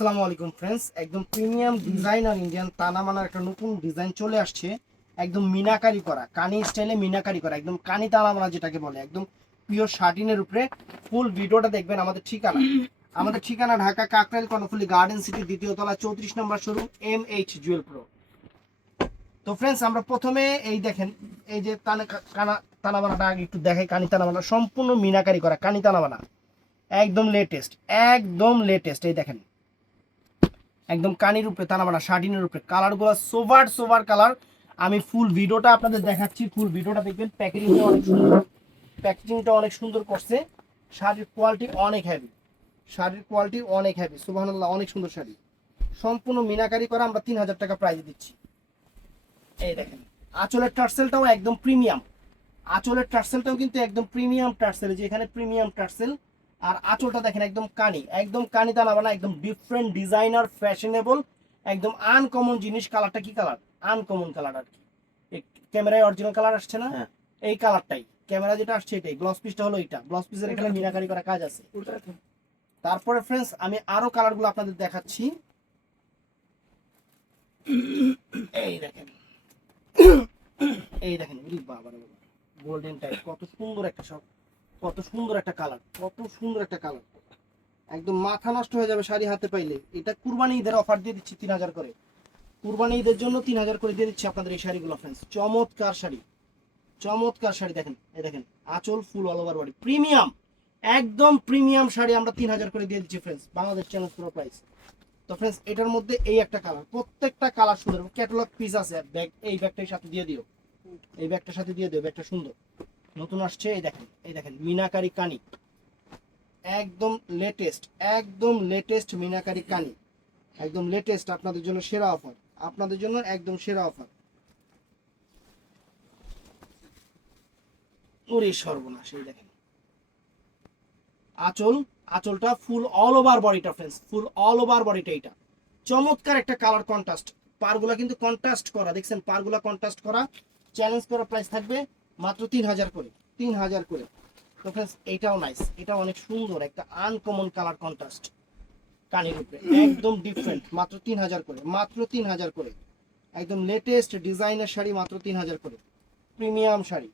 আসসালামু আলাইকুম ফ্রেন্ডস, একদম প্রিমিয়াম ডিজাইন আর ইন্ডিয়ান তানামানার একটা নতুন ডিজাইন চলে আসছে। একদম মিনাকারি করা, কানি স্টাইলে মিনাকারি করা, একদম কানি তানামানা যেটাকে বলে, একদম পিওর শার্টিনের উপরে। ফুল ভিডিওটা দেখবেন। আমাদের ঠিকানা ঢাকা কাকরাইল কর্ণফুলী গার্ডেন সিটি, দ্বিতীয় তলা, 34 নম্বর শোরুম, MH জুয়েল প্রো। তো ফ্রেন্ডস, আমরা প্রথমে এই দেখেন, এই যে তানাবানাটা আগে একটু দেখাই। কানি তানাবানা সম্পূর্ণ মিনাকারি করা কানি তানাবানা, একদম লেটেস্ট, একদম লেটেস্ট। এই দেখেন, একদম কানির উপরে তানাবানা শার্টিনের উপরে, কালারগুলো সোভার সোভার কালার। আমি ফুল ভিডিওটা আপনাদের দেখাচ্ছি, ফুল ভিডিওটা দেখবেন। প্যাকেজিংটা অনেক সুন্দর, প্যাকেজিংটা অনেক সুন্দর করছে। শাড়ির কোয়ালিটি অনেক হেভি, শাড়ির কোয়ালিটি অনেক হেভি, সুবহানাল্লাহ, অনেক সুন্দর শাড়ি। সম্পূর্ণ মিনাকারি করা, আমরা 3000 টাকা প্রাইজে দিচ্ছি। এই দেখেন, আঁচলের টার্সেলটাও একদম প্রিমিয়াম, আঁচলের টার্সেলটাও কিন্তু একদম প্রিমিয়াম টার্সেল, যে এখানে প্রিমিয়াম টার্সেল। আর আঁচলটা দেখেন একদম কানি, একদম কানি তানাবানা, একদম ডিফারেন্ট ডিজাইনার, ফ্যাশনেবল, একদম আনকমন জিনিস। কালারটা কি কালার? আনকমন কালার আর কি। ক্যামেরায় অরিজিনাল কালার আসছে না, এই কালারটাই ক্যামেরা যেটা আসছে এটাই। গ্লস পিসটা হলো এটা, গ্লস পিসের এখানে মিনাকারি করা কাজ আছে। তারপরে ফ্রেন্ডস, আমি আরো কালারগুলো আপনাদের দেখাচ্ছি। এই দেখেন, এই দেখেন, বাবা গোল্ডেন টাইপ, কত সুন্দর একটা সব, কত সুন্দর একটা কালার, কত সুন্দর একটা কালার। একদম মাথা নষ্ট হয়ে যাবে শাড়ি হাতে পাইলে। এটা কুরবানি ঈদের অফার দিয়ে দিচ্ছি 3000 করে, কুরবানি ঈদের জন্য 3000 করে দিয়ে দিচ্ছি আপনাদের এই শাড়িগুলো ফ্রেন্ডস। চমৎকার শাড়ি, চমৎকার শাড়ি। দেখেন, এই দেখেন, আঁচল ফুল অল ওভার বডি, প্রিমিয়াম, একদম প্রিমিয়াম শাড়ি আমরা 3000 করে দিয়ে দিচ্ছি ফ্রেন্ডস, বাংলাদেশ চ্যালেঞ্জ পুরো প্রাইস। তো ফ্রেন্ডস, এটার মধ্যে এই একটা কালার, প্রত্যেকটা কালার সুন্দর, ক্যাটালগ পিস আছে। ব্যাগ, এই ব্যাগটার সাথে দিয়ে দিও, এই ব্যাগটার সাথে দিয়ে দিও, ব্যাগটা সুন্দর নতুন আসছে। এই দেখেন, এই দেখেন, মিনাকারি কানি, একদম লেটেস্ট, একদম লেটেস্ট মিনাকারি কানি, একদম লেটেস্ট। আপনাদের জন্য সেরা অফার, আপনাদের জন্য একদম সেরা অফার। ওরে সর্বনাশ, এই দেখেন আঁচল, আঁচলটা ফুল অল ওভার বডিটা ফ্রেন্ডস, ফুল অল ওভার বডিটা। এটা চমৎকার একটা কালার কন্ট্রাস্ট, পারগুলা কিন্তু কন্ট্রাস্ট করা, দেখছেন পারগুলা কন্ট্রাস্ট করা। চ্যালেঞ্জ করা প্রাইস থাকবে মাত্র 3000 করে, 3000 করে। তো ফ্রেন্ডস, এটাও নাইস, এটা অনেক সুন্দর একটা আনকমন কালার কন্ট্রাস্ট কানের উপরে, একদম ডিফারেন্ট, মাত্র 3000 করে, মাত্র 3000 করে। একদম লেটেস্ট ডিজাইনের শাড়ি, মাত্র 3000 করে, প্রিমিয়াম শাড়ি।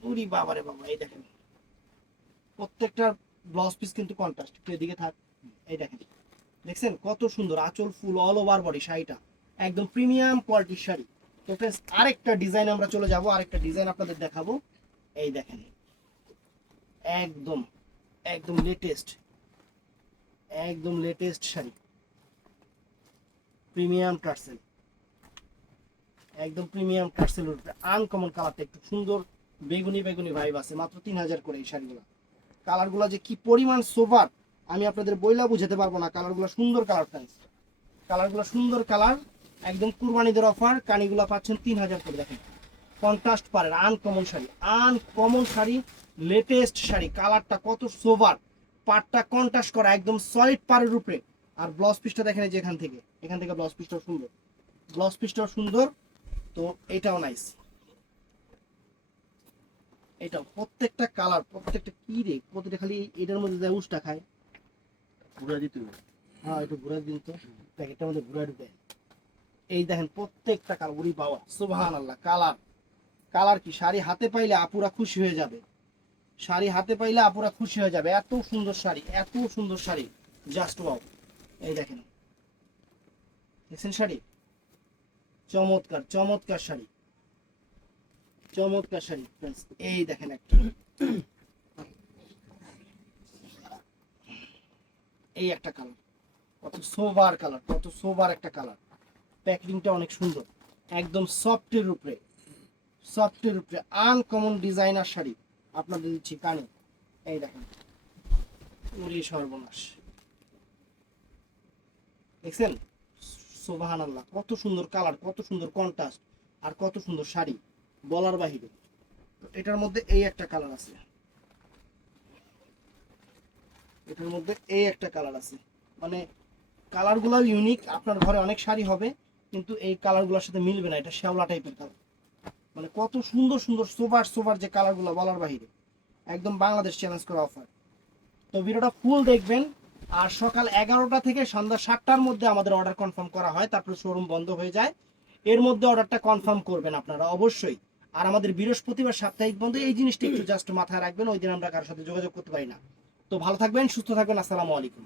পুরি বাবারে বাবা, এই দেখেন প্রত্যেকটা ব্লাউজ পিস কিন্তু কন্ট্রাস্ট। একটু এদিকে থাক, এই দেখেন, দেখছেন কত সুন্দর আঁচল ফুল অল ওভার বডি, শাড়িটা একদম প্রিমিয়াম কোয়ালিটির শাড়ি। তো ফ্রেন্ডস, আরেকটা ডিজাইন আমরা চলে যাব, আরেকটা ডিজাইন আপনাদের দেখাবো। এই দেখেন, একদম, একদম লেটেস্ট, একদম লেটেস্ট শাড়ি, প্রিমিয়াম টার্সেল, একদম প্রিমিয়াম টার্সেলের উপরে আনকমন কালারটা, একটু সুন্দর বেগুনি বেগুনি ভাইব আছে, মাত্র 3000 করে এই শাড়িগুলো। কালারগুলো যে কি পরিমাণ সোভার, আমি আপনাদের বইলা বুঝাতে পারবো না। কালারগুলো সুন্দর কালার ফ্রেন্ডস, কালারগুলো সুন্দর কালার, একদম কুরবানিদের অফার। কানিগুলো পাচ্ছেন 3000 করে। দেখেন কন্ট্রাস্ট পারের uncommon sari, uncommon sari, latest sari. কালারটা কত সোভার, পাড়টা কন্ট্রাস্ট করা, একদম সলিড পাড়ের উপরে। আর ব্লাউজ পিসটা দেখেন, এই যে এখান থেকে ব্লাউজ পিসটাও সুন্দর, ব্লাউজ পিসটাও সুন্দর। তো এটাও নাইস, এটাও প্রত্যেকটা কালার, প্রত্যেকটা কি রে, প্রত্যেকটা খালি এটার মধ্যে যায় উষ্টা খায়, ঘুরা দিতে হবে। হ্যাঁ, একটু ঘুরা দিন তো, প্যাকেটটার মধ্যে ঘুরা ঢুকে। এই দেখেন প্রত্যেকটা কালার, উরি বাবা সুবহানাল্লাহ, কালার, কালার কি, শাড়ি হাতে পাইলে আপুরা খুশি হয়ে যাবে, শাড়ি হাতে পাইলে আপুরা খুশি হয়ে যাবে। এত সুন্দর শাড়ি, এত সুন্দর শাড়ি, জাস্ট ওয়াও। এই দেখেন, দেখছেন শাড়ি, চমৎকার চমৎকার শাড়ি, চমৎকার শাড়ি ফ্রেন্ডস। এই দেখেন একটা, এই একটা কালার, কত সোবার কালার, কত সোবার একটা কালার। প্যাকেজিংটা অনেক সুন্দর, একদম সফটের উপরে, সফটের উপরে আনকমন ডিজাইনার শাড়ি আপনাদের দিচ্ছি কানে। এই দেখেন, উরি সর্বনাশ, দেখছেন সুবহানাল্লাহ, কত সুন্দর কালার, কত সুন্দর কন্ট্রাস্ট, আর কত সুন্দর শাড়ি, বলার বাহিরে। এটার মধ্যে এই একটা কালার আছে, এটার মধ্যে এই একটা কালার আছে, মানে কালারগুলো ইউনিক। আপনার ঘরে অনেক শাড়ি হবে, কিন্তু এই কালারগুলোর সাথে মিলবে না, এটা শ্যাওলা টাইপের কালার। মানে কত সুন্দর সুন্দর সোভার সোভার যে কালারগুলো, বলার বাহিরে, একদম বাংলাদেশ চ্যালেঞ্জ করা অফার। তো ভিডিওটা ফুল দেখবেন, আর সকাল 11টা থেকে সন্ধ্যা 7টার মধ্যে আমাদের অর্ডার কনফার্ম করা হয়, তারপর শোরুম বন্ধ হয়ে যায়। এর মধ্যে অর্ডারটা কনফার্ম করবেন আপনারা অবশ্যই। আর আমাদের বৃহস্পতিবার সাপ্তাহিক বন্ধ, এই জিনিসটা একটু জাস্ট মাথায় রাখবেন, ওই দিন আমরা কারোর সাথে যোগাযোগ করতে পারি না। তো ভালো থাকবেন, সুস্থ থাকবেন, আসসালামু আলাইকুম।